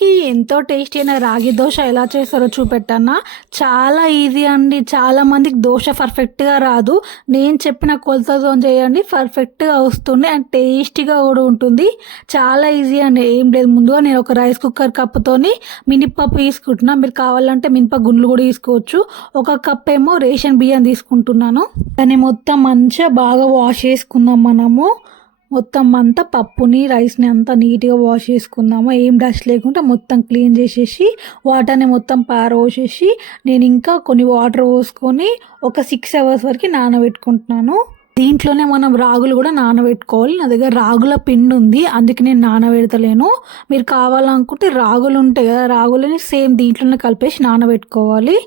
పిల్లలకి ఎంతో టేస్టీ అయిన రాగి దోశ ఎలా చేస్తారో చూపెట్టన్నా. చాలా ఈజీ అండి. చాలా మందికి దోశ పర్ఫెక్ట్గా రాదు. నేను చెప్పిన కొలతతో చేయండి. పర్ఫెక్ట్గా వస్తుంది అండ్ టేస్టీగా కూడా ఉంటుంది. చాలా ఈజీ అండి. ఏం లేదు. ముందుగా నేను ఒక రైస్ కుక్కర్ కప్పుతోని మినపప్పు తీసుకుంటున్నా. మీరు కావాలంటే మినప గుండ్లు కూడా తీసుకోవచ్చు. ఒక కప్ ఏమో రేషన్ బియ్యం తీసుకుంటున్నాను. దాన్ని మొత్తం మంచిగా బాగా వాష్ చేసుకుందాం మనము. మొత్తం అంతా పప్పుని రైస్ని అంతా నీట్గా వాష్ చేసుకుందాము. ఏం డస్ట్ లేకుండా మొత్తం క్లీన్ చేసేసి వాటర్ని మొత్తం పారవోసేసి నేను ఇంకా కొన్ని వాటర్ పోసుకొని ఒక సిక్స్ అవర్స్ వరకు నానబెట్టుకుంటున్నాను. దీంట్లోనే మనం రాగులు కూడా నానబెట్టుకోవాలి. నా దగ్గర రాగుల పిండి ఉంది అందుకే నేను నానబెడతలేను. మీరు కావాలనుకుంటే రాగులు ఉంటాయి కదా రాగులని సేమ్ దీంట్లోనే కలిపేసి నానబెట్టుకోవాలి.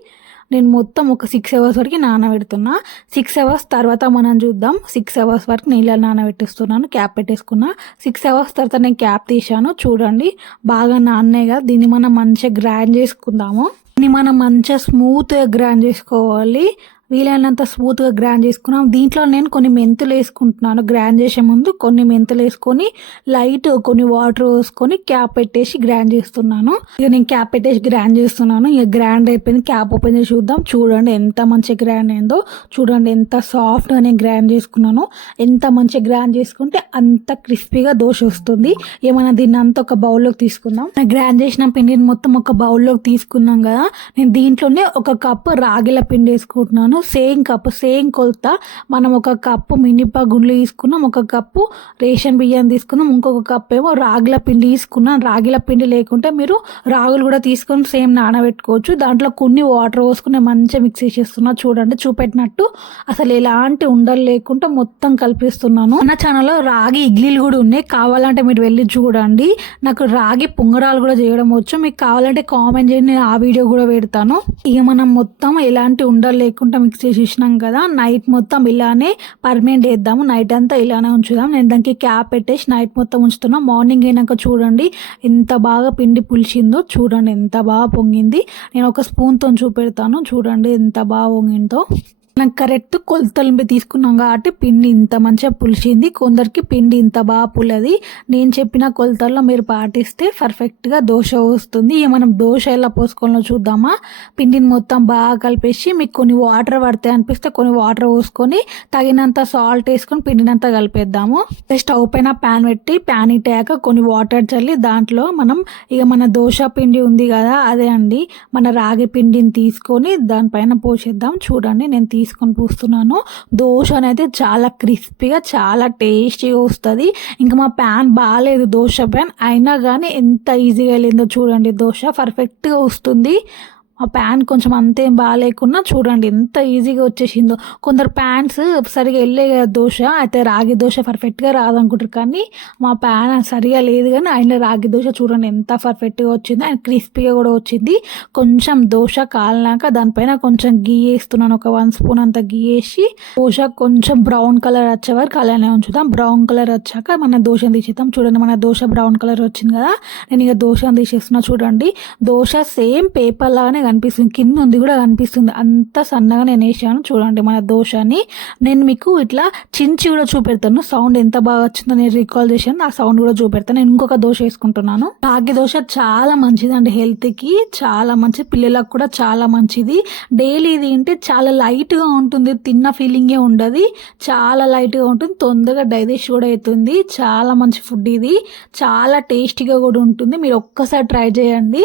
నేను మొత్తం ఒక సిక్స్ అవర్స్ వరకు నానబెడుతున్నా. సిక్స్ అవర్స్ తర్వాత మనం చూద్దాం. సిక్స్ అవర్స్ వరకు నీళ్ళని నానబెట్టిస్తున్నాను. క్యాప్ పెట్టేసుకున్నా. సిక్స్ అవర్స్ తర్వాత నేను క్యాప్ తీశాను. చూడండి. బాగా నాన్నే కదా. దీన్ని మనం మంచిగా గ్రైండ్ చేసుకుందాము. దీన్ని మనం మంచిగా స్మూత్గా గ్రైండ్ చేసుకోవాలి. వీలైనంత స్మూత్గా గ్రైండ్ చేసుకున్నాం. దీంట్లో నేను కొన్ని మెంతులు వేసుకుంటున్నాను. గ్రైండ్ చేసే ముందు కొన్ని మెంతులు వేసుకొని లైట్ కొన్ని వాటర్ వేసుకొని క్యాప్ పెట్టేసి గ్రైండ్ చేస్తున్నాను. ఇక నేను క్యాప్ పెట్టేసి గ్రైండ్ చేస్తున్నాను. ఇక గ్రైండ్ అయిపోయింది. క్యాప్ ఓపెన్ చేసి చూద్దాం. చూడండి ఎంత మంచిగా గ్రైండ్ అయిందో. చూడండి ఎంత సాఫ్ట్గా నేను గ్రైండ్ చేసుకున్నాను. ఎంత మంచిగా గ్రైండ్ చేసుకుంటే అంత క్రిస్పీగా దోశ వస్తుంది. ఏమైనా దీన్ని అంతా ఒక బౌల్లోకి తీసుకుందాం. గ్రైండ్ చేసిన పిండిని మొత్తం ఒక బౌల్లోకి తీసుకున్నాం కదా. నేను దీంట్లోనే ఒక కప్పు రాగిల పిండి వేసుకుంటున్నాను. సేమ్ కప్పు సేమ్ కొలత. మనం ఒక కప్పు మినిప గుండ్లు తీసుకున్నాం ఒక కప్పు రేషన్ బియ్యం తీసుకున్నాం ఇంకొక కప్పు ఏమో రాగుల పిండి తీసుకున్నాం. రాగిల పిండి లేకుంటే మీరు రాగులు కూడా తీసుకొని సేమ్ నానబెట్టుకోవచ్చు. దాంట్లో కొన్ని వాటర్ పోసుకుని మంచిగా మిక్స్ చేసేస్తున్నా చూడండి చూపెట్టినట్టు. అసలు ఎలాంటి ఉండలు లేకుండా మొత్తం కలిపిస్తున్నాను. నా ఛానల్లో రాగి ఇడ్లీలు కూడా ఉన్నాయి. కావాలంటే మీరు వెళ్ళి చూడండి. నాకు రాగి పొంగరాలు కూడా చేయడం వచ్చు. మీకు కావాలంటే కామెంట్ చేయండి నేను ఆ వీడియో కూడా పెడతాను. ఇక మనం మొత్తం ఎలాంటి ఉండలు లేకుండా మిక్స్ చేసేసినాం కదా నైట్ మొత్తం ఇలానే పర్మనెంట్ వేద్దాము నైట్ అంతా ఇలానే ఉంచుదాం. నేను దానికి క్యాప్ పెట్టేసి నైట్ మొత్తం ఉంచుతున్నా. మార్నింగ్ అయినాక చూడండి ఎంత బాగా పిండి పులిచిందో చూడండి ఎంత బాగా పొంగింది. నేను ఒక స్పూన్తో చూపెడతాను చూడండి ఎంత బాగా పొంగిందో. నాకు కరెక్ట్ కొలతలు తీసుకున్నాం కాబట్టి పిండి ఇంత మంచిగా పులిచింది కొందరికి పిండి ఇంత బాగా పుల్లది. నేను చెప్పిన కొలతల్లో మీరు పాటిస్తే పర్ఫెక్ట్గా దోశ వస్తుంది. ఇక మనం దోశ ఎలా పోసుకోవాలో చూద్దామా? పిండిని మొత్తం బాగా కలిపేసి మీకు కొన్ని వాటర్ పడతాయి అనిపిస్తే కొన్ని వాటర్ పోసుకొని తగినంత సాల్ట్ వేసుకొని పిండినంతా కలిపేద్దాము. స్టవ్ పైన ప్యాన్ పెట్టి ప్యాన్ ఇట్టాక కొన్ని వాటర్ చల్లి దాంట్లో మనం ఇక మన దోశ పిండి ఉంది కదా అదే అండి. మన రాగి పిండిని తీసుకొని దానిపైన పోసేద్దాం. చూడండి నేను తీసుకొని పూస్తున్నాను. దోశ అనేది చాలా క్రిస్పీగా చాలా టేస్టీగా వస్తుంది. ఇంకా మా ప్యాన్ బాగాలేదు దోశ ప్యాన్. అయినా కానీ ఎంత ఈజీగా వెళ్ళిందో చూడండి దోశ పర్ఫెక్ట్గా వస్తుంది. ఆ ప్యాన్ కొంచెం అంతేం బాగాలేకున్నా చూడండి ఎంత ఈజీగా వచ్చేసిందో. కొందరు ప్యాంట్స్ సరిగా వెళ్ళే కదా దోశ అయితే రాగి దోశ పర్ఫెక్ట్గా రాదనుకుంటారు. కానీ మా ప్యాన్ సరిగా లేదు కానీ ఆయన రాగి దోశ చూడండి ఎంత పర్ఫెక్ట్గా వచ్చింది. ఆయన క్రిస్పీగా కూడా వచ్చింది. కొంచెం దోశ కాలినాక దానిపైన కొంచెం గీ వేస్తున్నాను. ఒక వన్ స్పూన్ అంత గీ వేసి దోశ కొంచెం బ్రౌన్ కలర్ వచ్చే వరకు అలానే ఉంచుదాం. బ్రౌన్ కలర్ వచ్చాక మన దోశను తీసేద్దాం. చూడండి మన దోశ బ్రౌన్ కలర్ వచ్చింది కదా. నేను ఇక దోశను తీసేస్తున్నా చూడండి. దోశ సేమ్ పేపర్ లాగానే కనిపిస్తుంది కింద ఉంది కూడా కనిపిస్తుంది అంత సన్నగా నేను వేసాను చూడండి మన దోశని నేను మీకు ఇట్లా చించి కూడా చూపెడతాను. సౌండ్ ఎంత బాగా వచ్చిందో నేను రికాల్ చేశాను. ఆ సౌండ్ కూడా చూపెడతాను. నేను ఇంకొక దోశ వేసుకుంటున్నాను. రాగి దోశ చాలా మంచిది అండి హెల్త్కి చాలా మంచిది. పిల్లలకు కూడా చాలా మంచిది. డైలీ తింటే చాలా లైట్గా ఉంటుంది. తిన్న ఫీలింగే ఉండదు. చాలా లైట్గా ఉంటుంది. తొందరగా డైజెస్ట్ కూడా అవుతుంది. చాలా మంచి ఫుడ్ ఇది. చాలా టేస్టీగా కూడా ఉంటుంది. మీరు ఒక్కసారి ట్రై చేయండి.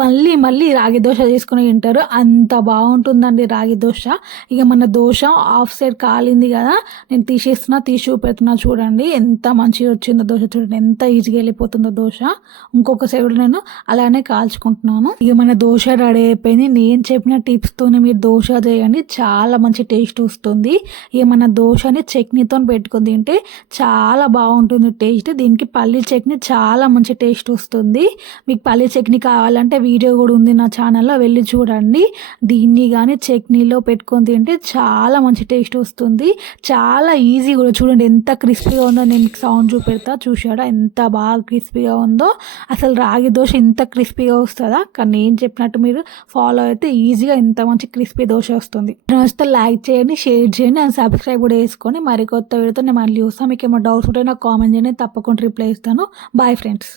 మళ్ళీ మళ్ళీ రాగి దోశ చేసుకుని తింటారు. అంత బాగుంటుందండి రాగి దోశ. ఇక మన దోశ ఆఫ్ సైడ్ కాలింది కదా నేను తీసేస్తున్నా తీసి చూపెడుతున్నా చూడండి. ఎంత మంచిగా వచ్చిందో దోశ చూడండి. ఎంత ఈజీగా వెళ్ళిపోతుందో దోశ. ఇంకొక సైడ్ నేను అలానే కాల్చుకుంటున్నాను. ఇక మన దోశ రెడీ అయిపోయింది. నేను చెప్పిన టిప్స్తోనే మీరు దోశ చేయండి. చాలా మంచి టేస్ట్ వస్తుంది. ఇక మన దోశని చట్నీతో పెట్టుకుని తింటే చాలా బాగుంటుంది టేస్ట్. దీనికి పల్లి చట్నీ చాలా మంచి టేస్ట్ వస్తుంది. మీకు పల్లి చట్నీ కావాలంటే వీడియో కూడా ఉంది నా ఛానల్లో. వెళ్ళి చూడండి. దీన్ని కానీ చట్నీలో పెట్టుకొని తింటే చాలా మంచి టేస్ట్ వస్తుంది. చాలా ఈజీ కూడా. చూడండి ఎంత క్రిస్పీగా ఉందో. నేను మీకు సౌండ్ చూపెడతా. చూసాడా ఎంత బాగా క్రిస్పీగా ఉందో. అసలు రాగి దోశ ఇంత క్రిస్పీగా వస్తుందా? కానీ నేను చెప్పినట్టు మీరు ఫాలో అయితే ఈజీగా ఇంత మంచి క్రిస్పీ దోశ వస్తుంది. నచ్చితే లైక్ చేయండి షేర్ చేయండి అండ్ సబ్స్క్రైబ్ కూడా వేసుకొని మరి కొత్త వీడియోతో నేను మళ్ళీ చూస్తాను మీకు ఏమో డౌట్స్ ఉంటే నాకు కామెంట్ చేయండి. తప్పకుండా రిప్లై ఇస్తాను. Bye friends.